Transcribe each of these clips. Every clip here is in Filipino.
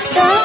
So hot.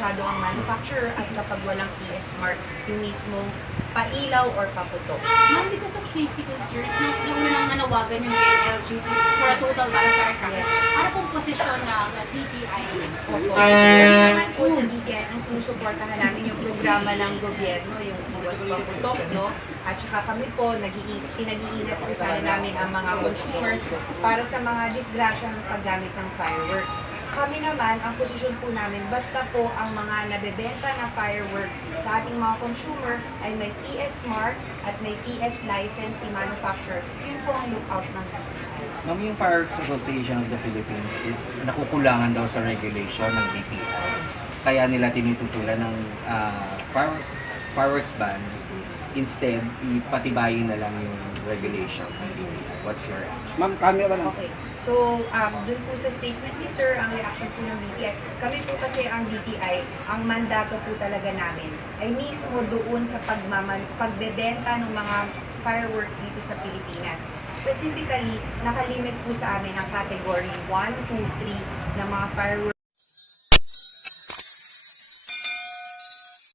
Lisensyado ang manufacturer at kapag walang ES Mark, yung mismong pailaw or paputok. Ma'am, because of safety concerns, na yung unang nanawagan yung LGT for a total bonfire practice. Ano pong posisyon ng DTI? Opo. Kami naman po sa DTI, ang sinusuportahan namin yung programa ng gobyerno, yung Iwas Paputok, no? At saka kami po, nag-i- pinag-iingat po sana namin ang mga consumers para sa mga disgrasya ng paggamit ng fireworks. Kami naman, ang posisyon po namin, basta po ang mga nabebenta na firework sa ating mga consumer ay may PS mark at may PS license si manufacturer. Yun po ang lookout ng. Ma'am, yung Fireworks Association of the Philippines is nakukulangan daw sa regulation ng DTI. Kaya nila tinututulan ng fire, fireworks ban. Instead, ipatibayin na lang yung regulation ng DTI. What's your reaction? Ma'am, camera lang. Okay. So, um, dun po sa statement ni Sir, ang reaction po ng DTI, kami po kasi ang DTI, ang mandato po talaga namin ay mismo doon sa pagmaman, pagbebenta ng mga fireworks dito sa Pilipinas. Specifically, nakalimit po sa amin ang category 1, 2, 3 ng mga fireworks